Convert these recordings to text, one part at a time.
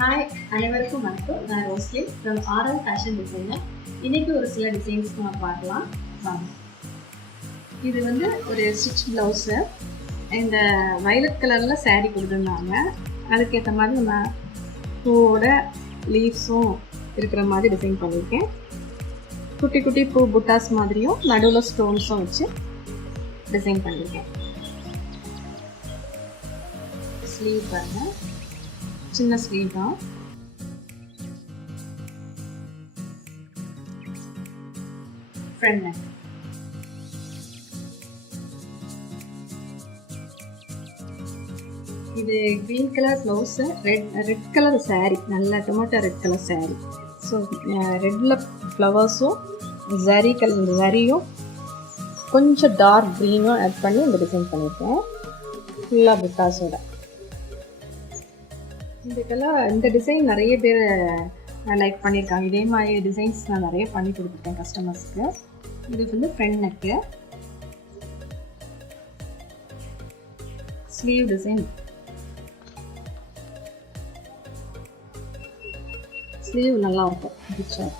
Hi, அனைவருக்கும் வணக்கம். நான் Roslin from RL fashion designer. இன்றைக்கி ஒரு சில டிசைன்ஸ் நம்ம பார்க்கலாம் வாங்க. இது வந்து ஒரு ஸ்டிச் ப்ளவுஸு. இந்த வயலட் கலரில் சாரீ கொடுத்துருந்தாங்க. அதுக்கேற்ற மாதிரி நம்ம பூவோட லீவ்ஸும் இருக்கிற மாதிரி டிசைன் பண்ணியிருக்கேன். குட்டி குட்டி பூ புட்டாஸ் மாதிரியும் நடுவில் ஸ்டோன்ஸும் வச்சு டிசைன் பண்ணியிருக்கேன். ஸ்லீவ் பாருங்கள், சின்ன ஸ்லீவ் தான். Front neck. இது green colour blouse, red colour sari, நல்ல tomato red colour sari. So ரெட்டில் ஃப்ளவர்ஸும் ஜரியும் கொஞ்சம் டார்க் க்ரீனும் ஆட் பண்ணி இந்த டிசைன் பண்ணியிருக்கேன். ஃபுல்லாக புட்டாஸோட. இந்த டிசைன் நிறைய பேர் லைக் பண்ணியிருக்காங்க. இதே மாதிரி டிசைன்ஸ் நான் நிறைய பண்ணி கொடுத்துருக்கேன் கஸ்டமர்ஸ்க்கு. இது வந்து front neck, sleeve design. Sleeve நல்லா இருக்கும், பிக்சர்.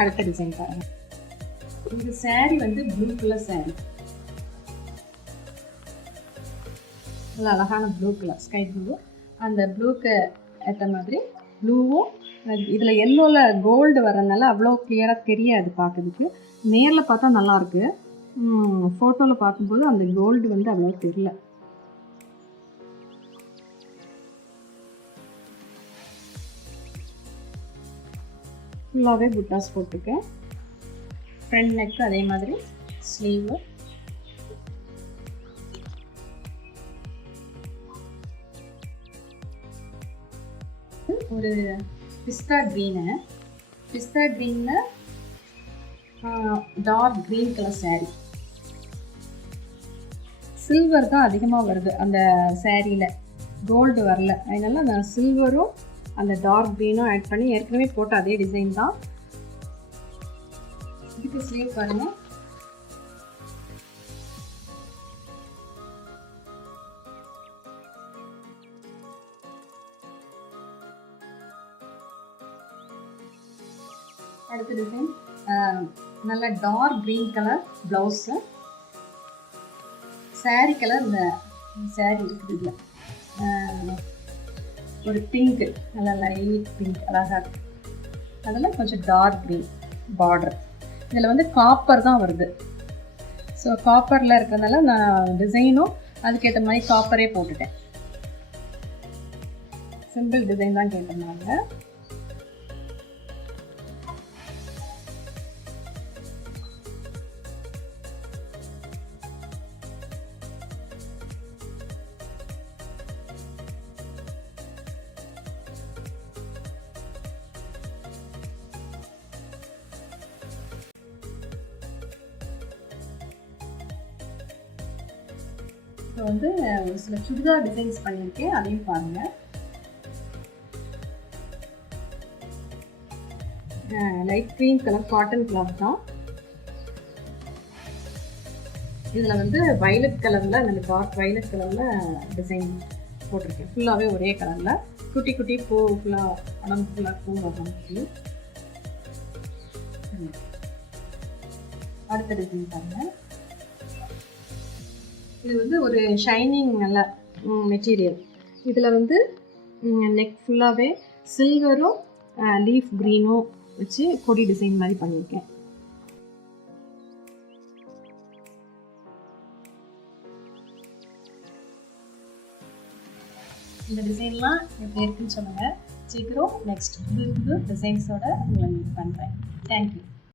அடுத்த டிசைன் பாருங்க. இந்த சாரீ வந்து ப்ளூ கலர் சாரீ, நல்லா அழகான ப்ளூ கலர், ஸ்கை ப்ளூ. அந்த ப்ளூக்கு ஏற்ற மாதிரி ப்ளூவும் இதில் எல்லோவில் கோல்டு வரனால அவ்வளோ கிளியராக தெரியாது பார்க்குறதுக்கு. நேரில் பார்த்தா நல்லாயிருக்கு, ஃபோட்டோவில் பார்க்கும்போது அந்த கோல்டு வந்து அவ்வளோ தெரியல. ஃபுல்லாகவே புட்டாஸ் போட்டிருக்கேன். ஃப்ரண்ட் நெக்கு அதே மாதிரி ஸ்லீவு. ஒரு பிஸ்தா க்ரீனில் dark green colour sari. Silver தான் அதிகமாக வருது அந்த சாரியில், கோல்டு வரல. அதனால நான் சில்வரும் அந்த டார்க் க்ரீனும் ஆட் பண்ணி ஏற்கனவே போட்ட அதே டிசைன் தான். இதுக்கு ஸ்லீவ் பாருங்க. அடுத்த டிசைன் நல்ல dark green colour blouse. Sari colour, இந்த சாரீ இருக்குது இதில் ஒரு பிங்க், நல்ல லைட் பிங்க், அழகாக இருக்கு. அதில் கொஞ்சம் டார்க் க்ரீன் பார்டர். இதில் வந்து காப்பர் தான் வருது. ஸோ காப்பரில் இருக்கிறதுனால நான் டிசைனும் அதுக்கேற்ற மாதிரி காப்பரே போட்டுட்டேன். சிம்பிள் டிசைன் தான் கேட்டிருந்தாங்க. இப்போ வந்து ஒரு சில சுடிதார் டிசைன்ஸ் பண்ணியிருக்கேன், அதையும் பாருங்கள். Light green colour cotton cloth தான். இதில் வந்து வயலட் கலரில், நல்ல டார்க் வயலட் கலரில் டிசைன் போட்டிருக்கேன். ஃபுல்லாகவே ஒரே கலரில் குட்டி குட்டி பூ, ஃபுல்லாக உடம்பு ஃபுல்லாக பூ வரும். அடுத்த டிசைன் பாருங்கள். இது வந்து ஒரு ஷைனிங் நல்ல மெட்டீரியல். இதில் வந்து நெக் ஃபுல்லாகவே சில்வரும் லீஃப் க்ரீனும் வச்சு கொடி டிசைன் மாதிரி பண்ணியிருக்கேன். இந்த டிசைன்லாம் எப்படி இருக்குன்னு சொல்லுங்கள். சீக்கிரம் நெக்ஸ்ட் புது புது டிசைன்ஸோடு உங்களை மீட் பண்ணுறேன். தேங்க்யூ.